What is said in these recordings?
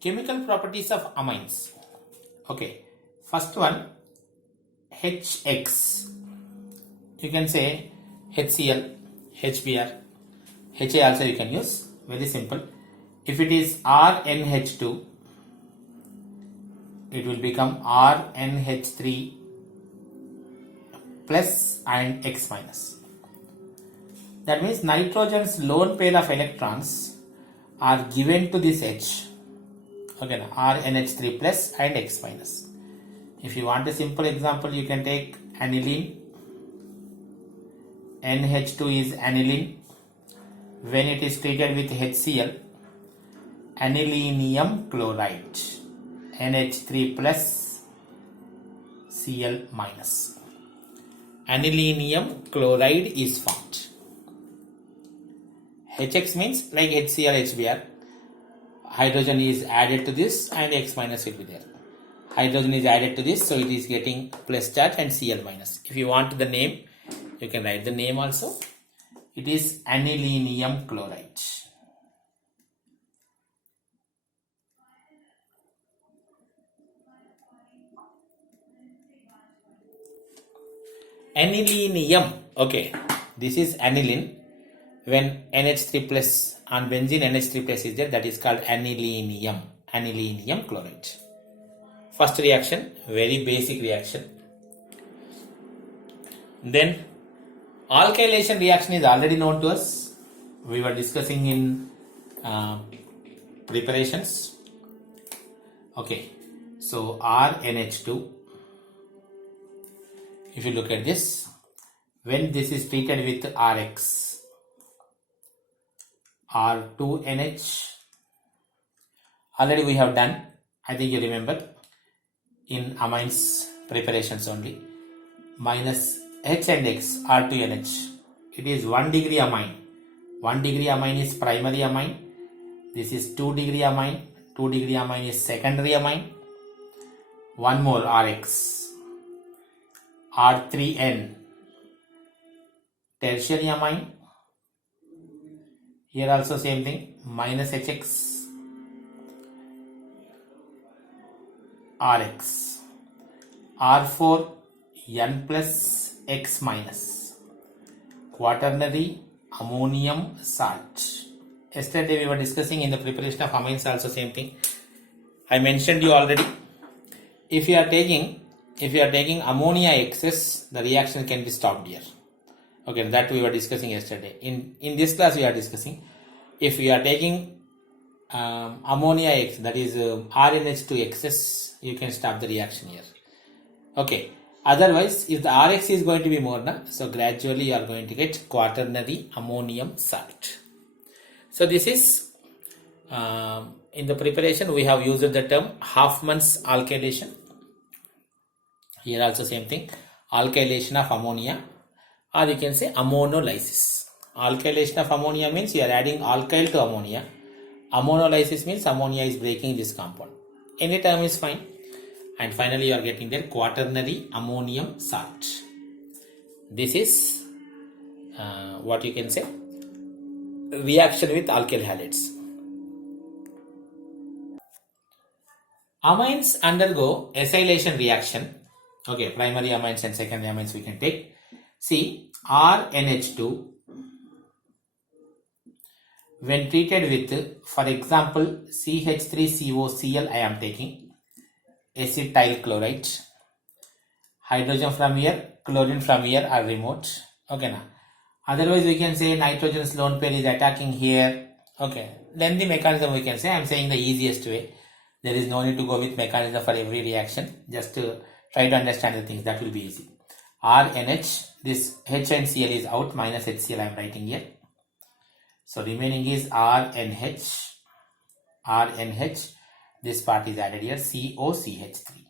Chemical properties of amines. Okay, first one, HX. You can say HCl, HBr, HA also you can use. Very simple. If it is RNH2, it will become RNH3 plus and X minus. That means nitrogen's lone pair of electrons are given to this H. Okay, now RNH3 plus and X minus. If you want a simple example, you can take aniline. NH2 is aniline. When it is treated with HCl, anilinium chloride, NH3 plus Cl minus. Anilinium chloride is formed. HX means like HCl, HBr. Hydrogen is added to this and X minus will be there. Hydrogen is added to this, so it is getting plus charge and Cl minus. If you want the name, you can write the name also. It is anilinium chloride. Anilinium. Okay, this is aniline. When NH3 plus on benzene NH3 plus is there, that is called anilinium. Anilinium chloride. First reaction, very basic reaction. Then alkylation reaction is already known to us. We were discussing in preparations. Okay, so RNH2. If you look at this, when this is treated with RX, R2NH, already we have done, I think you remember, in amines preparations only, minus H and X, R2NH. It is 1 degree amine. 1 degree amine is primary amine. This is 2 degree amine. 2 degree amine is secondary amine. One more RX. R3N, tertiary amine. Here also same thing, minus HX, RX, R4N plus X minus, quaternary ammonium salt. Yesterday we were discussing in the preparation of amines also same thing. I mentioned you already. If you are taking ammonia excess, the reaction can be stopped here. Okay, that we were discussing yesterday. In this class we are discussing, if we are taking ammonia X, that is RNH2 excess, you can stop the reaction here. Okay, otherwise if the RX is going to be more, so gradually you are going to get quaternary ammonium salt. So this is in the preparation we have used the term Hoffman's alkylation. Here also same thing, alkylation of ammonia, or you can say ammonolysis. Alkylation of ammonia means you are adding alkyl to ammonia. Ammonolysis means ammonia is breaking this compound. Any term is fine. And finally you are getting there quaternary ammonium salt. This is what you can say, reaction with alkyl halides. Amines undergo acylation reaction. Okay, primary amines and secondary amines we can take. See, RNH2, when treated with, for example, CH3COCl I am taking, acetyl chloride, hydrogen from here, chlorine from here are removed. Okay, now. Otherwise we can say nitrogen's lone pair is attacking here. Okay, then the mechanism we can say, I am saying the easiest way. There is no need to go with mechanism for every reaction. Just to try to understand the things, that will be easy. RNH, this H and Cl is out, minus HCl I am writing here. So remaining is RNH, this part is added here, COCH3.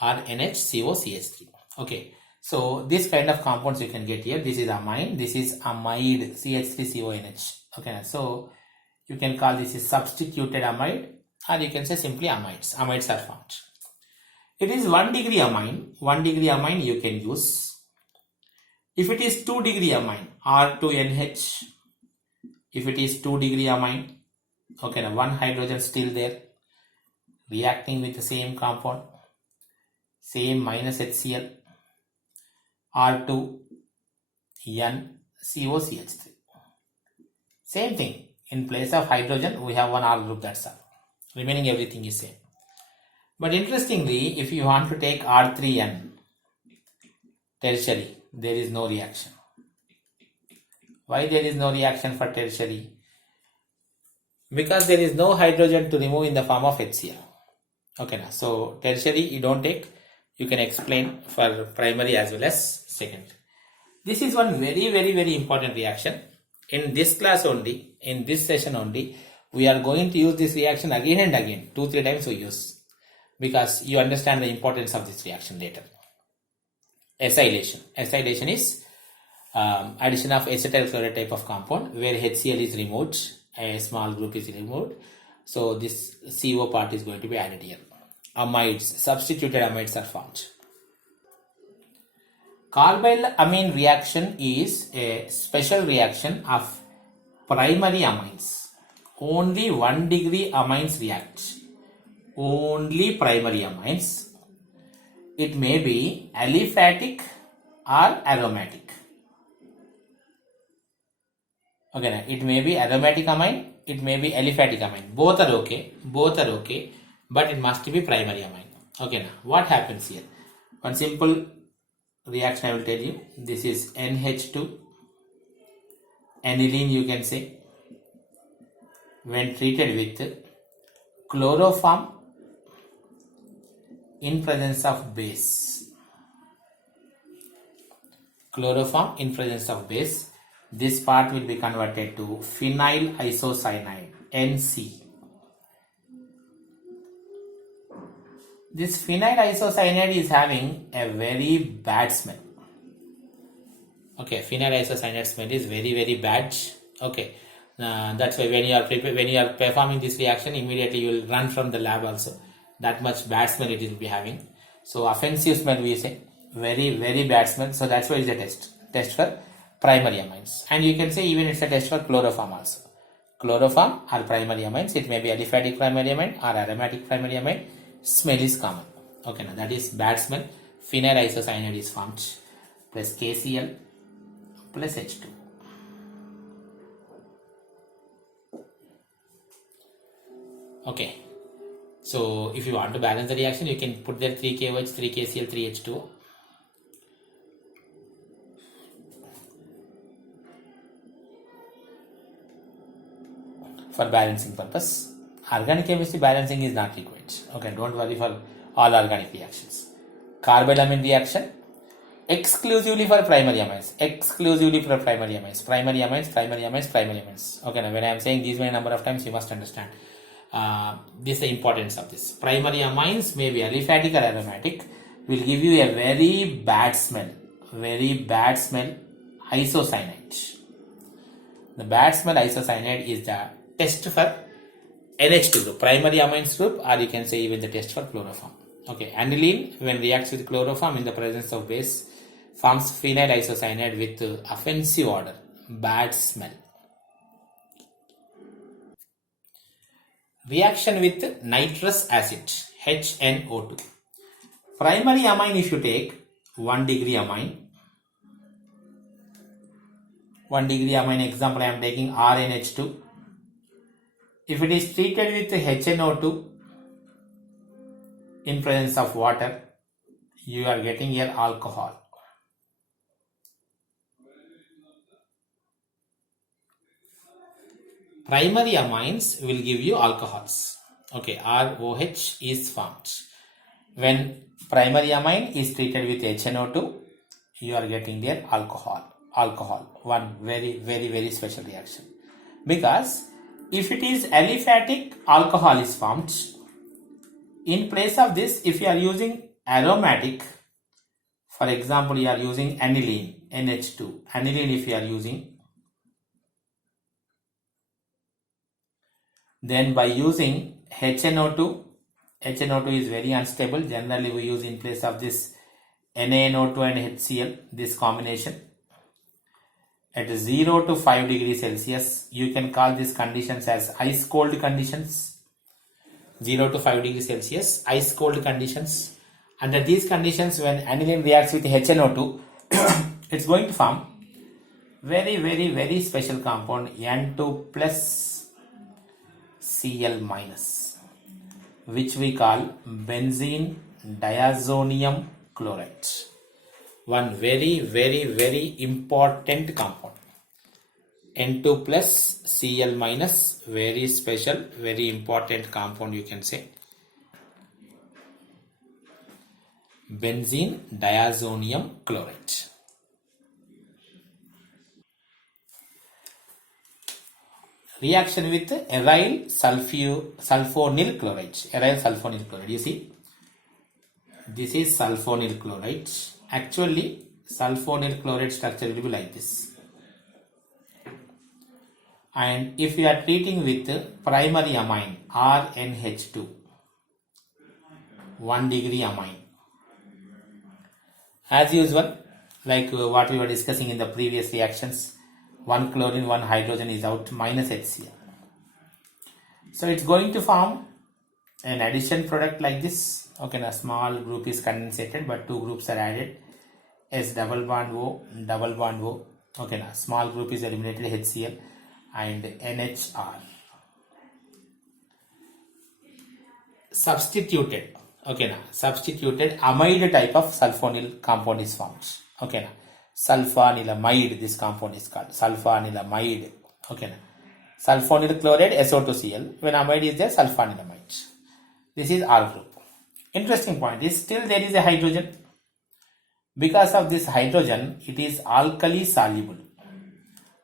RNH, okay, so this kind of compounds you can get here. This is amine, this is amide, CH3CONH. Okay, so you can call this is substituted amide, or you can say simply amides. Amides are found. It is 1 degree amine. 1 degree amine you can use. If it is 2 degree amine, R2NH. If it is 2 degree amine, Okay, now one hydrogen still there, reacting with the same compound, same minus HCl, R2, N, COCH3. Same thing. In place of hydrogen, we have one R group, that's all. Remaining everything is same. But interestingly, if you want to take R3N, tertiary, there is no reaction. Why there is no reaction for tertiary? Because there is no hydrogen to remove in the form of HCl. Okay, now, so tertiary you don't take, you can explain for primary as well as second. This is one very important reaction. In this class only, in this session only, we are going to use this reaction again and again, 2-3 times we use, because you understand the importance of this reaction later. Acylation. Acylation is addition of acetyl chloride type of compound where HCl is removed, a small group is removed. So this CO part is going to be added here. Amides, substituted amides are formed. Carbyl amine reaction is a special reaction of primary amines. Only 1 degree amines react. Only primary amines. It may be aliphatic or aromatic. Okay, now it may be aromatic amine, it may be aliphatic amine. Both are okay, but it must be primary amine. Okay, now what happens here? One simple reaction I will tell you. This is NH2, aniline you can say, when treated with chloroform in presence of base. Chloroform in presence of base. This part will be converted to phenyl isocyanide, NC. This phenyl isocyanide is having a very bad smell. Okay, phenyl isocyanide smell is very bad. Okay, that's why when you are performing this reaction, immediately you will run from the lab also. That much bad smell it will be having. So offensive smell we say, very bad smell. So that's why it's a test for primary amines. And you can say even it's a test for chloroform also. Chloroform or primary amines. It may be aliphatic primary amine or aromatic primary amine. Smell is common. Okay, now that is bad smell. Phenyl isocyanide is formed plus KCl plus H2. Okay, so if you want to balance the reaction, you can put there 3KOH, 3KCl, 3H2O. For balancing purpose. Organic chemistry balancing is not required. Okay, don't worry for all organic reactions. Carbylamine reaction exclusively for primary amines. Exclusively for primary amines. Primary amines. Okay, now when I am saying these many number of times, you must understand. This is the importance of this. Primary amines may be aliphatic or aromatic, will give you a very bad smell. Isocyanide. The bad smell isocyanide is the test for NH2 group, primary amines group, or you can say even the test for chloroform. Okay, aniline when reacts with chloroform in the presence of base forms phenyl isocyanide with offensive odor, bad smell. Reaction with nitrous acid, HNO2. Primary amine if you take 1 degree amine. 1 degree amine example I am taking RNH2. If it is treated with HNO2 in presence of water, you are getting here alcohol. Primary amines will give you alcohols. Okay, ROH is formed. When primary amine is treated with HNO2, you are getting there alcohol. One very special reaction. Because if it is aliphatic, alcohol is formed. In place of this, if you are using aromatic, for example, you are using aniline, NH2. Aniline if you are using, then by using HNO2, HNO2 is very unstable. Generally, we use in place of this NaNO2 and HCl, this combination. at 0 to 5 degrees Celsius. You can call these conditions as ice cold conditions. 0 to 5 degrees Celsius, ice cold conditions. Under these conditions, when aniline reacts with HNO2, it's going to form very special compound N2 plus Cl minus, which we call benzene diazonium chloride. One very important compound. N2 plus Cl minus, very special, very important compound, you can say. Benzene diazonium chloride. Reaction with aryl sulfonyl chloride. Aryl sulfonyl chloride. You see, this is sulfonyl chloride. Actually, sulfonyl chloride structure will be like this. And if we are treating with primary amine RNH2, 1 degree amine, as usual, like what we were discussing in the previous reactions, 1 chlorine, 1 hydrogen is out, minus HCl. So it's going to form an addition product like this. Okay, a small group is condensated, but 2 groups are added. S double bond O, double bond O. Okay, now small group is eliminated, HCl and NHR. Substituted. Okay, now substituted amide type of sulfonyl compound is formed. Okay, now sulfanilamide, this compound is called sulfanilamide. Okay, now sulfonyl chloride SO2Cl. When amide is there, sulfanilamide. This is R group. Interesting point is still there is a hydrogen. Because of this hydrogen, it is alkali soluble.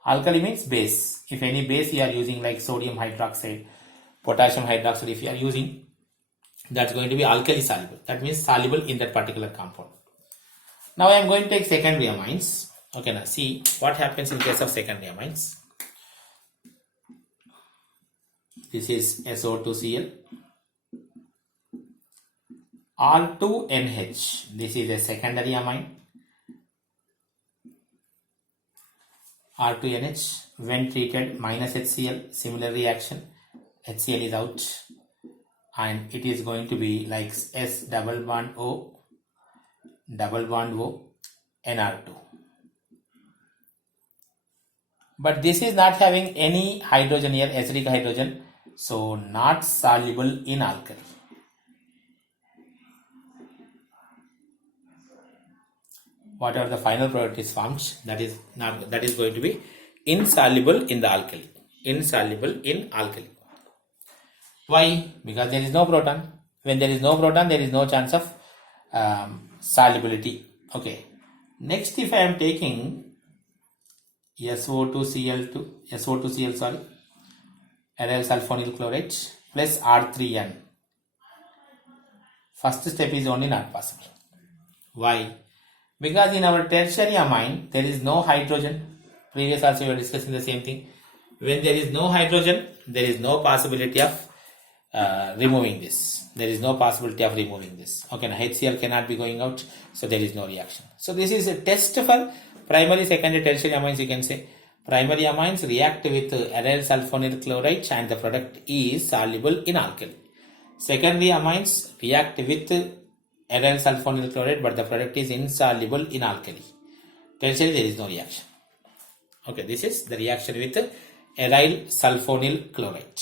Alkali means base. If any base you are using like sodium hydroxide, potassium hydroxide, if you are using, that's going to be alkali soluble. That means soluble in that particular compound. Now I am going to take secondary amines. Okay, now see what happens in case of secondary amines. This is SO2Cl. R2NH. This is a secondary amine. R2NH. When treated, minus HCl. Similar reaction. HCl is out. And it is going to be like S double bond O, double bond O, NR2. But this is not having any hydrogen here, acidic hydrogen. So not soluble in alkali. Whatever the final product is formed, that is going to be insoluble in the alkali. Insoluble in alkali. Why? Because there is no proton. When there is no proton, there is no chance of solubility. Okay. Next, if I am taking SO2Cl, aryl sulfonyl chloride plus R3N. First step is only not possible. Why? Because in our tertiary amine, there is no hydrogen. Previous also we were discussing the same thing. When there is no hydrogen, there is no possibility of removing this. There is no possibility of removing this. Okay, now HCl cannot be going out, so there is no reaction. So this is a test for primary, secondary, tertiary amines. You can say primary amines react with aryl sulfonyl chloride and the product is soluble in alkali. Secondary amines react with aryl sulfonyl chloride, but the product is insoluble in alkali. Tertiary, there is no reaction. Okay, this is the reaction with aryl sulfonyl chloride.